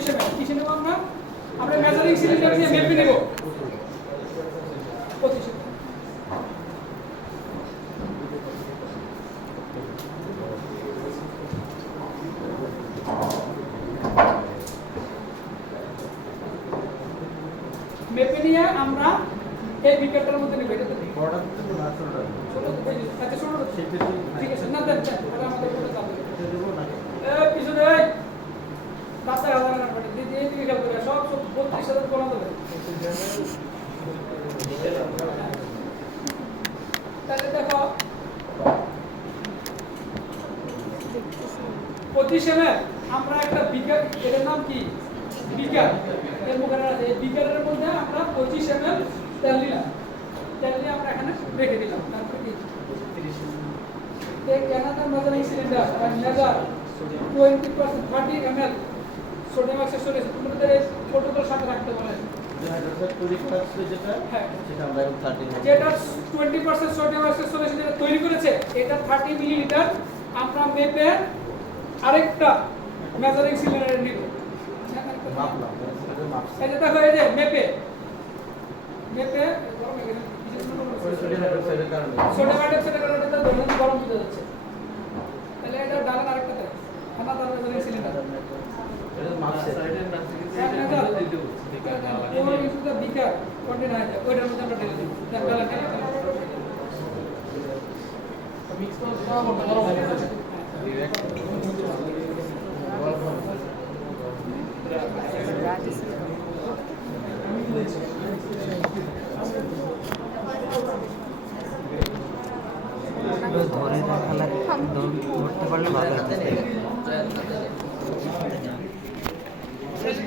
25 ml কিসে নেব আমরা আমরা মেজারিং সিলিন্ডার দিয়ে মেপে নেব 25 ml মেপে নিয়ে আমরা এই বিকারটার মধ্যে নেব এটা তো বড়টা তো না ছোটটা আচ্ছা ছোটটা ঠিক আছে না দেন তাহলে আমাদের উপরে যাবে দেব না পিছনে এই বাচ্চা হাজার না পড়ে দিদি এই দিকে খেলতে হবে সব 32,000 কোলা দেবে তাহলে দেখো 25 ml আমরা একটা বিকার এর নাম কি বিকার এর মধ্যে এই বিকারের মধ্যে আমরা 25 ml তেল নিলাম তেল নিয়ে আমরা এখানে রেখে দিলাম তারপর কি 30 এই ক্যানাডা মেজারিং সিলিন্ডার আর measure 20% 30 ml sodium oxide solution তোমাদের এই প্রোটোকল সাথে রাখতে বলে যেটা 20% সোডিয়াম অক্সাইড সলিউশন যেটা তৈরি করেছে এটা 30 মিলিলিটার আমরা মেপে আরেকটা মেজারিং সিলিন্ডারে নিব মাপলাম এটা দেখো এই যে মেপে গরম হয়ে গেছে সোডিয়াম হাইড্রোক্সাইডের কারণে এটা দৈনিক গরম হয়ে যাচ্ছে তাহলে এটা ডালের আরেকটা দেয় খানা দাও মেজারিং সিলিন্ডার এটা মাপছে সাইডের নাচে কিন্তু এটা ওই ইস্যুটা বিকার কন্টেনার আছে ওইটার মধ্যে আমরা ঢেলে দেব ডালের মিক্স করে সব গরম হয়ে যাচ্ছে ধরে রাখলে ধরতে পারলে ভালো হতো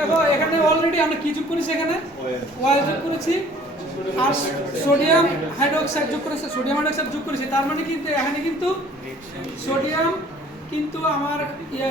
দেখো এখানে অলরেডি আমরা কি যোগ করেছি এখানে অয়েল যোগ করেছি আর সোডিয়াম হাইড্রোক্সাইড যোগ করেছি সোডিয়াম হাইড্রোক্সাইড যোগ করেছি তার মানে কিন্তু এখানে কিন্তু সোডিয়াম কিন্তু আমার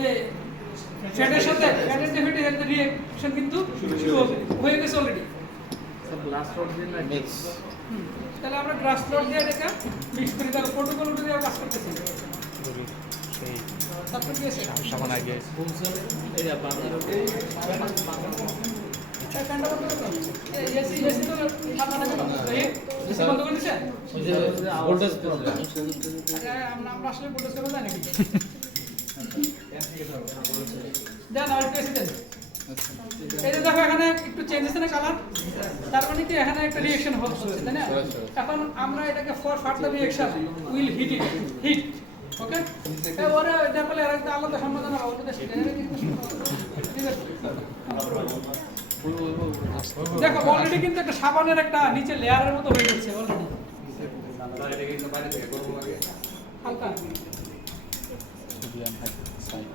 যে ফ্যাটের সাথে ফ্যাটের ডেফিনেট একটা রিঅ্যাকশন কিন্তু শুরু হবে হয়ে গেছে অলরেডি সব গ্লাস রড দিয়ে না মিক্স তাহলে আমরা গ্লাস রড দিয়ে এটা মিক্স করি তার প্রোটোকল অনুযায়ী কাজ করতেছি সেই তারপর কি আছে সামান আগে ফুলসেল এই আপনাদের এই কান্ডা বন্ধ করুন এসি তো আপনারা এসি বন্ধ করে দিয়েছেন ওই যে ভোল্টেজ প্রবলেম আমরা আসলে ভোল্টেজ করে জানি নাকি দেন আর এসি দেন এই যে দেখো এখানে একটু চেঞ্জ আছে না কালার তার মানে কি এখানে একটা রিঅ্যাকশন হচ্ছে তাই না এখন আমরা এটাকে for further reaction will heat okay ওরা এটা বলে আর একটা আলাদা সমাধান হবে ওটা সেটা ঠিক আছে দেখো অলরেডি কিন্তু একটা সাবানের একটা নিচে লেয়ারের মতো হয়ে যাচ্ছে অলরেডি এটা কিন্তু বাইরে থেকে গরম লাগে হালকা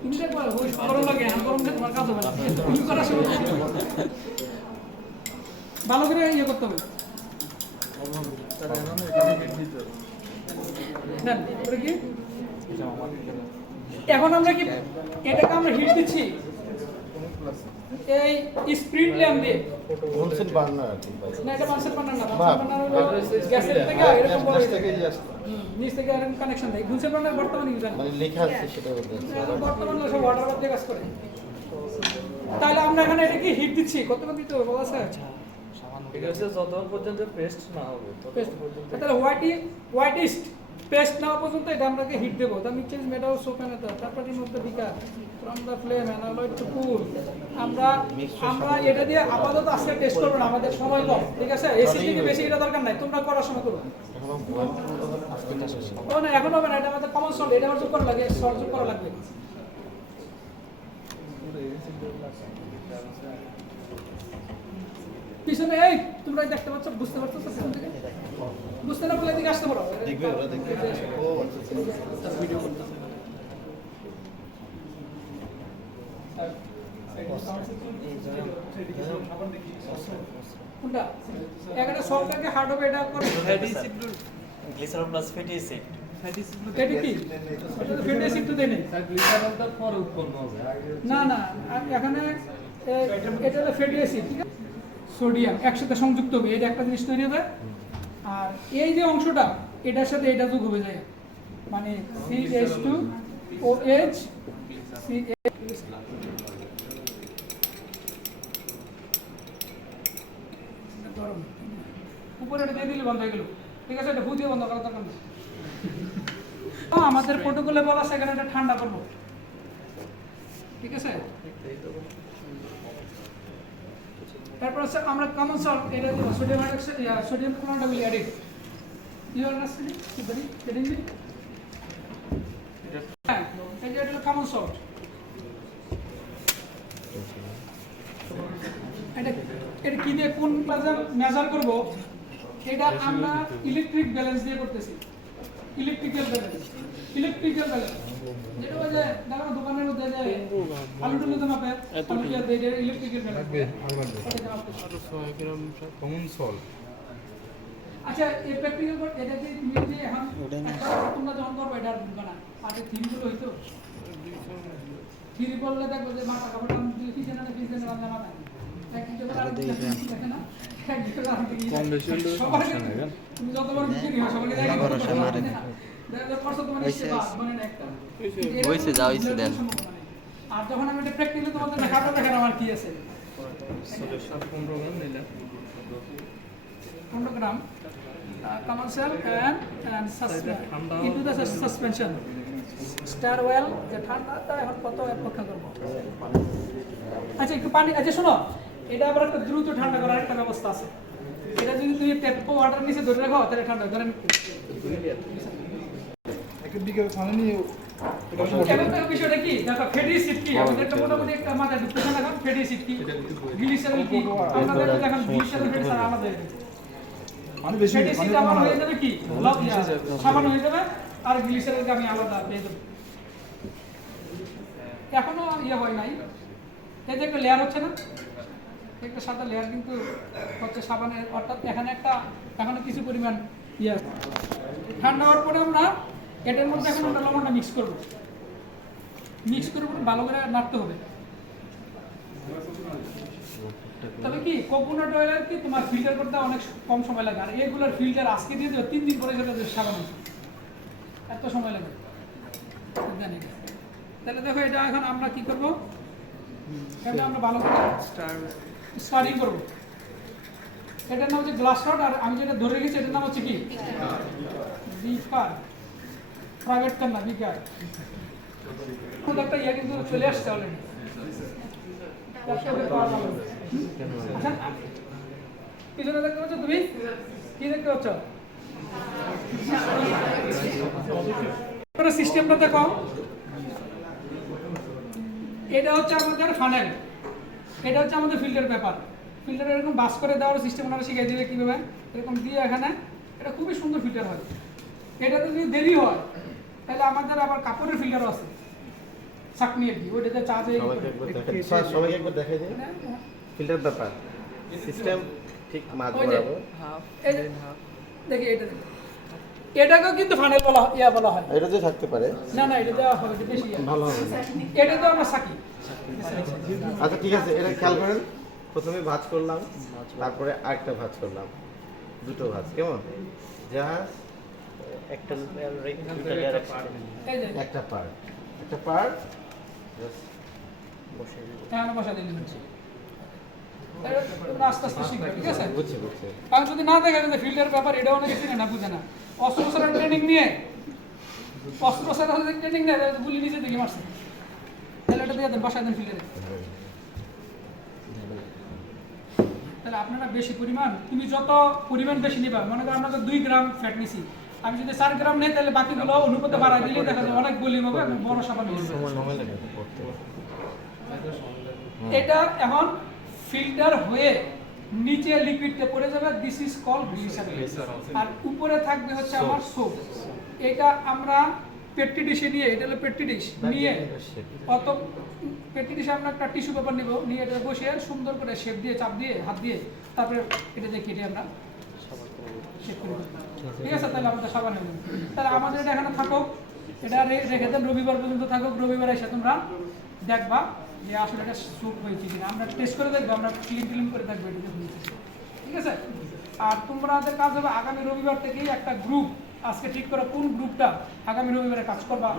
ইনটেক বল ওই গরম লাগে আর গরম থেকে তোমার কাজ হবে না তুমি করা শুরু ভালো করে ইয়ে করতে হবে দেন এটা কি এখন আমরা কি এটাকে আমরা হিট দিচ্ছি এই স্প্রিট ল্যাম্প দিয়ে বলছেন বার্নার না এটা বার্নার বার্নার না বার্নার হলো গ্যাসের থেকে এরকম বড় থেকে নিচ থেকে এরকম কানেকশন দেয় গুলসেন বার্নার বর্তমানে ইউজ হয় মানে লেখা আছে সেটা বলতে বর্তমানে সব ওয়াটার বাদ দিয়ে কাজ করে তাহলে আমরা এখানে এটা কি হিট দিচ্ছি কতক্ষণ দিতে হবে বলা আছে এটা হচ্ছে যতক্ষণ পর্যন্ত পেস্ট না হবে পেস্ট পর্যন্ত তাহলে হোয়াইট ইস্ট পেস্ট না পর্যন্ত এটা আমরা হিট দেবো the mixture is made out soap and তারপর remove the beaker from the flame and allow it to cool আমরা এটা দিয়ে আপাতত আজকে টেস্ট করব না আমাদের সময় কম ঠিক আছে এসি থেকে বেশি এটা দরকার নাই তোমরা করার সময় করো না এখন হবে না এটা আমাদের কমন সল্ট এটা আমার যোগ করা লাগে সল্ট যোগ করা লাগবে পিছনে এই তোমরা দেখতে পাচ্ছ বুঝতে পারছো পিছন থেকে বুঝতে না বলে এদিকে আসতে পারো দেখবে ওরা দেখবে ও আচ্ছা ভিডিও করতেছে কোনটা একটা সল্টটাকে হার্ড হবে এটা করে fatty acid glycerol plus fatty acid এটা কি এটা তো ফ্যাটি অ্যাসিড তো দেয় না গ্লিসারলটা পরে উৎপন্ন হবে না না এখানে এটা হলো ফ্যাটি অ্যাসিড ঠিক আছে সোডিয়াম একসাথে সংযুক্ত হবে এটা একটা জিনিস তৈরি হবে আর এই যে অংশটা এটার সাথে এটা যোগ হবে যায় মানে CH2OH উপরে এটা দিয়ে দিলে বন্ধ হয়ে গেল, ঠিক আছে? এটা ফু দিয়ে বন্ধ করার দরকার নেই। তো আমাদের প্রোটোকলে বলা আছে এখানে এটা ঠান্ডা করবো, ঠিক আছে? তারপর হচ্ছে আমরা কমন সল্ট এটা দেবো, sodium hydroxide sodium chloride will add it. You understand it? Very getting it? হ্যাঁ, এটা হলো কমন সল্ট। এটা এটা কি দিয়ে কোন ক্লাসে মেজার করব? এটা আমরা ইলেকট্রিক ব্যালেন্স দিয়ে করতেছি। ইলেকট্রিক্যাল ব্যালেন্স যেটা ওই যে দেখো দোকানের মধ্যে যে আলু টুলু তো মাপে আলু কি আছে, এটা ইলেকট্রিক্যাল ব্যালেন্স। কমন সল্ট আচ্ছা, এই প্র্যাকটিক্যাল কোড এটা কি তুমি যে এখন একটা তোমরা যখন করবে এটা আর বুঝবে না। আগে থিমগুলো হইতো থিম বললে দেখো যে মাথা কাপড় টান দিয়ে কি জানা কি জানা জানা না প্র্যাকটিক্যাল আর দেখে না প্র্যাকটিক্যাল আর কি সবার তুমি যতবার বিক্রি হয় সবাইকে দেখে ভরসা মারে না। দেখো কষ্ট তোমার ইচ্ছে বাদ মানে না একটা হইছে যাও হইছে দেন। আর যখন আমি এটা প্র্যাকটিক্যালি তোমাদের দেখাবো দেখেন আমার কি আছে। 15 গ্রাম নিলে 15 গ্রাম common salt and into the suspension stir well যে ঠান্ডাটা এখন কত অপেক্ষা করব। আচ্ছা একটু পানি, আচ্ছা শোনো, এটা আবার একটা দ্রুত ঠান্ডা করার একটা ব্যবস্থা আছে। এটা যদি তুমি ট্যাপ ওয়াটার নিচে ধরে রাখো তাহলে ঠান্ডা ধরেন একদিকে পানি নিয়ে এখন দেখো বিষয়টা কি, দেখো ফ্যাটি অ্যাসিড কি আমাদের একটা মোটামুটি একটা মাথায় ঢুকতেছে না। এখন ফ্যাটি অ্যাসিড কি, গ্লিসারিন কি, আমরা দেখো এখন গ্লিসারিন ফ্যাটি স্যার আলাদা হয়ে গেছে। পানি বেশি ফ্যাটি অ্যাসিড আমার হয়ে যাবে কি লব সাবান হয়ে যাবে, আর গ্লিসারিনকে আমি আলাদা পেয়ে যাবো। এখনো ইয়ে হয় নাই, এই যে একটা লেয়ার হচ্ছে না, একটা সাদা লেয়ার কিন্তু হচ্ছে সাবানের, অর্থাৎ এখানে একটা এখনো কিছু পরিমাণ ইয়ে আছে। ঠান্ডা হওয়ার পরে আমরা এটার মধ্যে এখন আমরা লবণটা মিক্স করবো ভালো করে নাড়তে হবে। তবে কি কোকোনাট অয়েলের কি তোমার ফিল্টার করতে অনেক কম সময় লাগে, আর এগুলোর ফিল্টার আজকে দিয়ে দেবে 3 দিন পরে সেটা সাবান হবে, এত সময় লাগে জানি না। তাহলে দেখো এটা এখন আমরা কি করবো, এটা আমরা ভালো করে স্টার্টিং করবো। এটার নাম হচ্ছে গ্লাস রড, আর আমি যেটা ধরে রেখেছি এটার নাম হচ্ছে কি বিকার, প্রাইভেট কার না বিকার। একটা ইয়ে কিন্তু চলে আসছে অলরেডি। আচ্ছা পিছনে দেখতে পাচ্ছ তুমি, কি দেখতে পাচ্ছ? সিস্টেমটা দেখো, এটা হচ্ছে আমাদের ফানেল, এটা হচ্ছে আমাদের ফিল্টার পেপার। ফিল্টার এরকম বাস করে দেওয়ার সিস্টেম ওনারা শিখিয়ে দেবে কীভাবে, এরকম দিয়ে এখানে এটা খুবই সুন্দর ফিল্টার হয়। এটাতে যদি দেরি হয় তাহলে আমাদের আবার কাপড়ের ফিল্টারও আছে, চাকনি আর কি, ওইটাতে চার্জে সবাইকে একবার দেখাই দিন ফিল্টার ব্যাপার সিস্টেম ঠিক মাছ বরাবর দেখি এটা দেখি, এটাকেও কিন্তু ফানেল বলা বলা হয়। এটা যে থাকতে পারে না এটা দেওয়া হবে, এটা বেশি ভালো হবে। এটা তো আমরা সাকি। আচ্ছা ঠিক আছে, এটা খেয়াল করেন, প্রথমে ভাঁজ করলাম, তারপরে আরেকটা ভাঁজ করলাম, দুটো ভাঁজ কেমন জাহাজ একটা এই যে একটা পার এখানে বসা দিলে হচ্ছে, আস্তে আস্তে শিখবে, ঠিক আছে? বুঝছি কারণ যদি না দেখা যায় ফিল্ডের ব্যাপার, এটা অনেকে চিনে না, বুঝে না। অস্ত্রোপচারের ট্রেনিং নিয়ে গুলি নিচে দিকে মারছে, তাহলে এটা দিয়ে দেন, বসায় দেন ফিল্ডারে। তাহলে আপনারা বেশি পরিমাণ, তুমি যত পরিমাণ বেশি নিবা, মনে করো আমরা 2 গ্রাম ফ্যাট নিছি, আমি যদি 4 গ্রাম নেই তাহলে বাকিগুলো অনুপাতে বাড়াই দিলে দেখা যায় অনেক বলি হবে এবং বড় সাবান হয়ে যাবে। এটা এখন ফিল্টার হয়ে নিচে লিকুইডটা পড়ে যাবে, দিস ইজ কল্ড গ্লিসারিন, আর উপরে থাকবে হচ্ছে আমার সোপ। এটা আমরা পেট্রি ডিশে নিয়ে, এটা হলো পেট্রি ডিশ নিয়ে, অত পেট্রি ডিশে আমরা একটা টিস্যু পেপার নিব, নিয়ে এটা বসিয়ে সুন্দর করে শেপ দিয়ে চাপ দিয়ে হাত দিয়ে তারপরে এটা দিয়ে কেটে আমরা শেপ করে দেব, ঠিক আছে? তাহলে আমাদের সাবান হয়ে যাবে। তাহলে আমাদের এটা এখানে থাকুক, এটা রেখে দেন, রবিবার পর্যন্ত থাকুক। রবিবার এসে তোমরা দেখবা যে আসলে এটা স্যুট হয়েছে কিনা, আমরা টেস্ট করে দেখবো, আমরা ক্লিন করে দেখবো এটা হয়েছে, ঠিক আছে? আর তোমাদের কাজ হবে আগামী রবিবার থেকেই একটা গ্রুপ আজকে ঠিক করো কোন গ্রুপটা আগামী রবিবারে কাজ করবা,